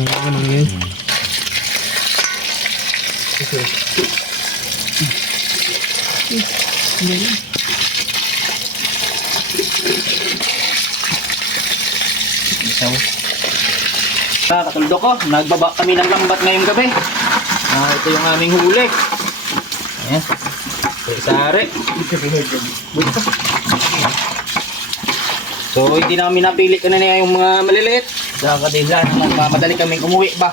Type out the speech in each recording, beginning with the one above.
Ano yan? Isaw. Katuldo ko, nagbaba kami ng lambat ngayong gabi. Ito yung aming huli. Ayan. Sari. So hindi namin napili kanina yung mga maliliit. Sa kadilan, madali kaming umuwi ba.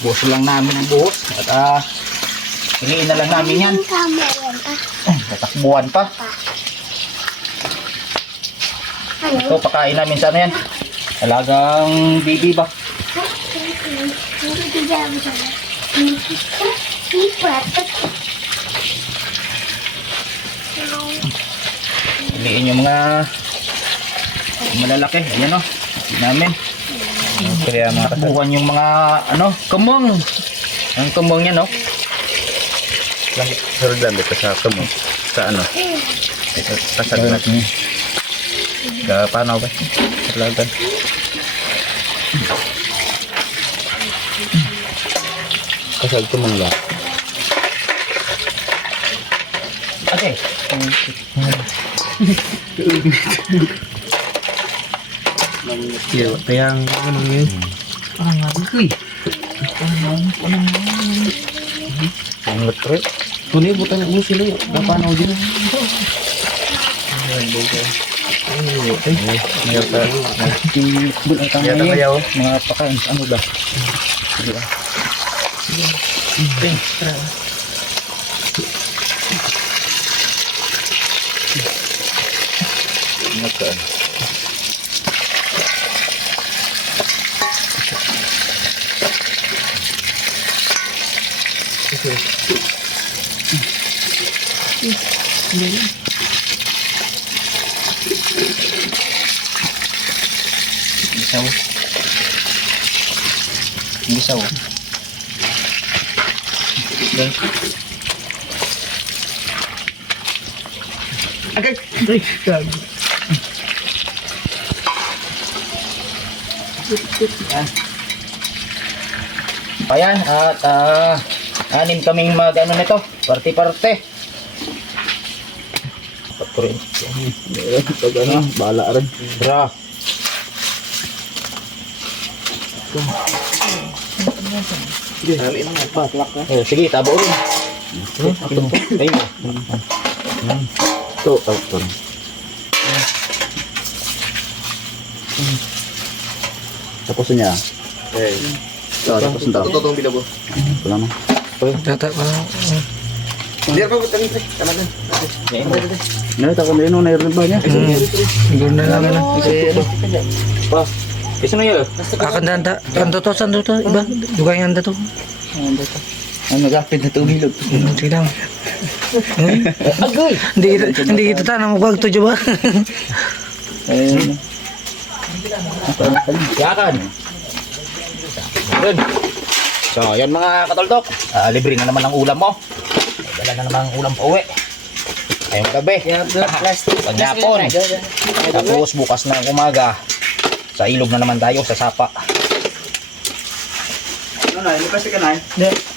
Buhos lang namin ang buhos. At hiliin na lang namin yan. Tatakbuhan pa. Ito, pakain namin sana yan. Talagang bibi ba? Hiliin yung mga malalaki. Ayan o. Namin. Kaya mga kasabuhan yung mga kumong. Ang kumong yan o. Sardan dito sa kumong. Sa ano? Kasaglat niya. Paano ba? Sardan. Kasag kumong lang. Okay. Kaya ano yan? Parang natin ko eh. Ang latre. Tunay, butang mo sila eh. Napanaw din. Yata kaya o. Mga pakain. Ano ba? Sige ba? Extra. Makan. Isaw. Isaw. Okay. Agad. Ay, gago. Ayan, at anim kaming mag-ano nito, parte-parte. Paturin. Pag ano, bahala rin. Bra. Sige, tabo rin. Ayun mo. Ito, ito. Tapos niya. Ito, tapos ito. Ito itong bilabo. Ito lang. Tata pa. Hindi pa utang ito. Tama na. Ngayon, tako na yun, nairin ba niya? Siguro na lang na. Pa. Kasi na yun. Akan danta. Kanto to, santo to. Iba. Duga yung anda to. Ang nagapit na tumilog. Sige lang. Agoy! Hindi kita tanong magpag to, diba? Ayun. Yakan. Yun. So, yan mga katultok. Libre na naman ang ulam mo. Dala na naman ang ulam pa uwi. Ngayong gabi. Panyapon. Tapos bukas na umaga. Sa ilog na naman tayo, sa sapa. Ano na, hindi kasi ka na. Hindi.